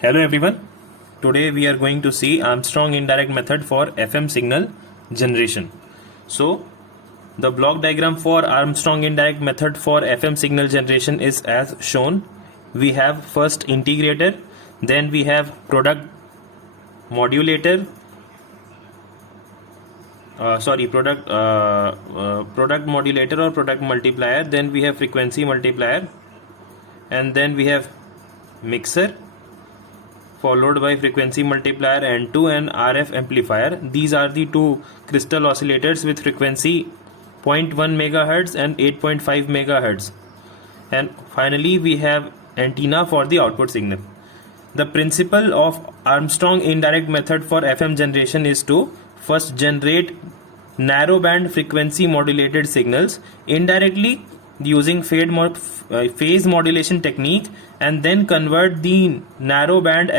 Hello everyone. Today we are going to see Armstrong indirect method for FM signal generation. So the block diagram for Armstrong indirect method for FM signal generation is as shown. We have first integrator, then we have product modulator, product modulator or product multiplier, then we have frequency multiplier, and then we have mixer, followed by frequency multiplier N2 and RF amplifier. These are the two crystal oscillators with frequency 0.1 megahertz and 8.5 megahertz. And finally we have antenna for the output signal. The principle of Armstrong indirect method for FM generation is to first generate narrow band frequency modulated signals indirectly using phase modulation technique, and then convert the narrow band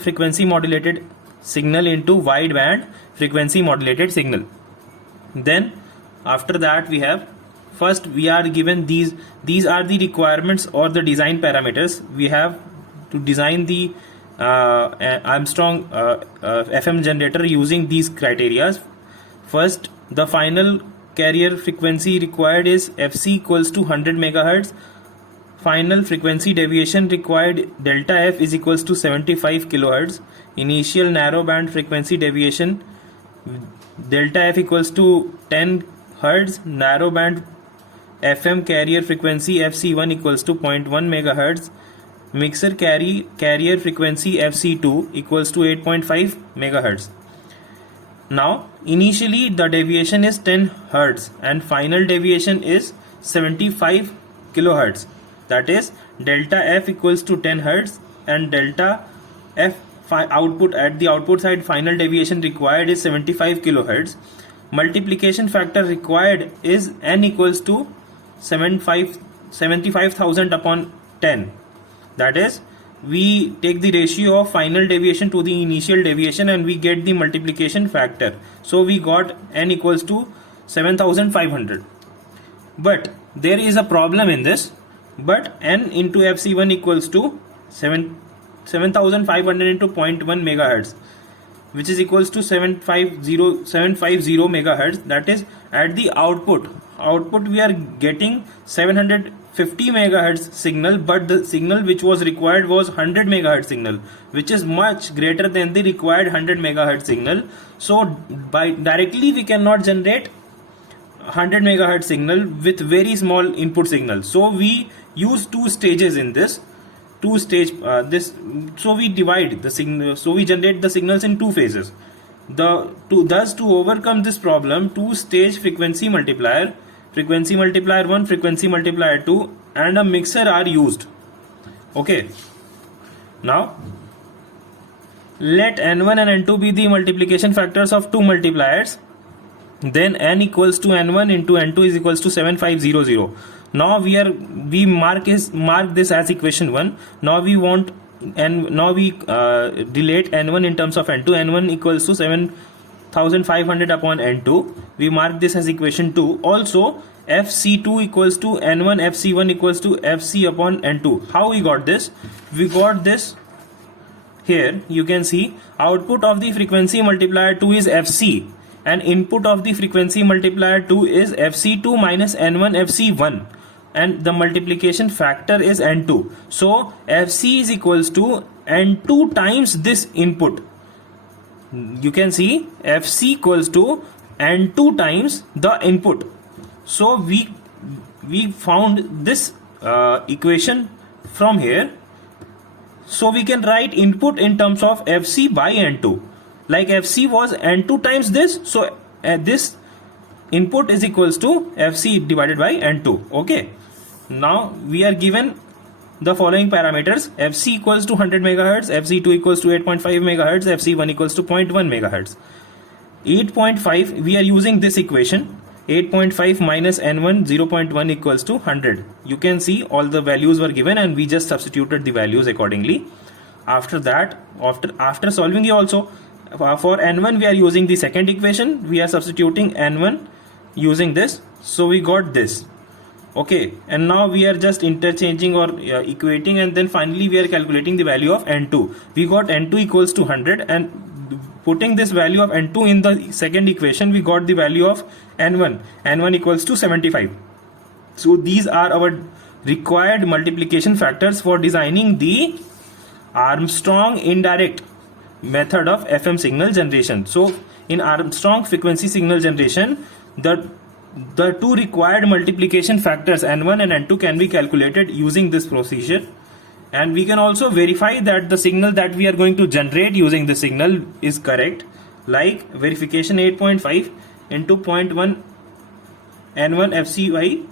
frequency modulated signal into wide band frequency modulated signal. Then after that we have, first we are given these are the requirements or the design parameters. We have to design the Armstrong FM generator using these criteria. First, the final carrier frequency required is Fc equals to 100 megahertz. Final frequency deviation required delta F is equals to 75 kilohertz. Initial narrow band frequency deviation delta F equals to 10 hertz. Narrow band FM carrier frequency Fc1 equals to 0.1 megahertz. Mixer carrier frequency Fc2 equals to 8.5 megahertz. Now initially the deviation is 10 hertz and final deviation is 75 kilohertz. That is delta F equals to 10 hertz and delta F output at the output side final deviation required is 75 kilohertz. Multiplication factor required is n equals to 75,000 upon 10. That is, we take the ratio of final deviation to the initial deviation and we get the multiplication factor. So we got n equals to 7500. But there is a problem in this. But n into Fc1 equals to 7500 into 0.1 megahertz, which is equals to 750 megahertz. That is, at the output we are getting 750 megahertz signal, but the signal which was required was 100 megahertz signal, which is much greater than the required 100 megahertz signal. So by directly we cannot generate 100 megahertz signal with very small input signal. So we use two stages in this. So we divide the signal. So we generate the signals in two phases. Thus to overcome this problem, two-stage frequency multiplier 1, frequency multiplier 2, and a mixer are used. Okay. Now let N1 and N2 be the multiplication factors of two multipliers. Then n equals to n1 into n2 is equals to 7500. Now we mark this as equation 1. Now we relate n1 in terms of n2. n1 equals to 7500 upon n2. We mark this as equation 2. Also Fc2 equals to n1, Fc1 equals to Fc upon n2. How we got this? We got this here. You can see output of the frequency multiplier 2 is Fc, and input of the frequency multiplier 2 is Fc2 minus n1 Fc1, and the multiplication factor is n2. So Fc is equals to n2 times this input. You can see Fc equals to n2 times the input. So we found this equation from here. So we can write input in terms of Fc by n2. Like Fc was n2 times this, so this input is equals to Fc divided by n2. Okay. Now we are given the following parameters: Fc equals to 100 megahertz, Fc2 equals to 8.5 megahertz, Fc1 equals to 0.1 megahertz. 8.5, we are using this equation. 8.5 minus n1 0.1 equals to 100. You can see all the values were given and we just substituted the values accordingly. After that, after solving it also, for n1 we are using the second equation. We are substituting n1 using this, so we got this. Okay, and now we are just interchanging or equating, and then finally we are calculating the value of n2. We got n2 equals to 100, and putting this value of n2 in the second equation, we got the value of n1. n1 equals to 75. So these are our required multiplication factors for designing the Armstrong indirect method of FM signal generation. So in Armstrong frequency signal generation, the two required multiplication factors n1 and n2 can be calculated using this procedure, and we can also verify that the signal that we are going to generate using the signal is correct, like verification 8.5 into 0.1 n1 fcy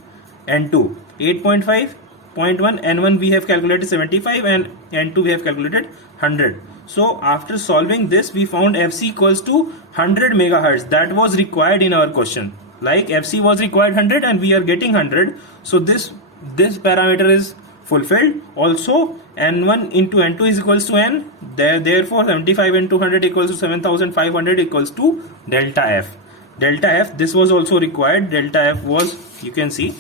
n2. 8.5 0.1 n1 we have calculated 75 and n2 we have calculated 100. So after solving this, we found fc equals to 100 megahertz. That was required in our question. Like fc was required 100 and we are getting 100, so this parameter is fulfilled. Also n1 into n2 is equals to n, therefore 75 into 100 equals to 7500 equals to delta f. Delta f, this was also required. Delta f was, you can see,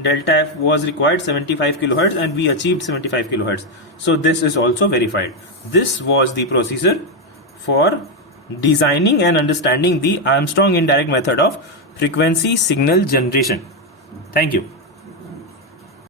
delta f was required 75 kilohertz and we achieved 75 kilohertz. So this is also verified. This was the procedure for designing and understanding the Armstrong indirect method of frequency signal generation. Thank you.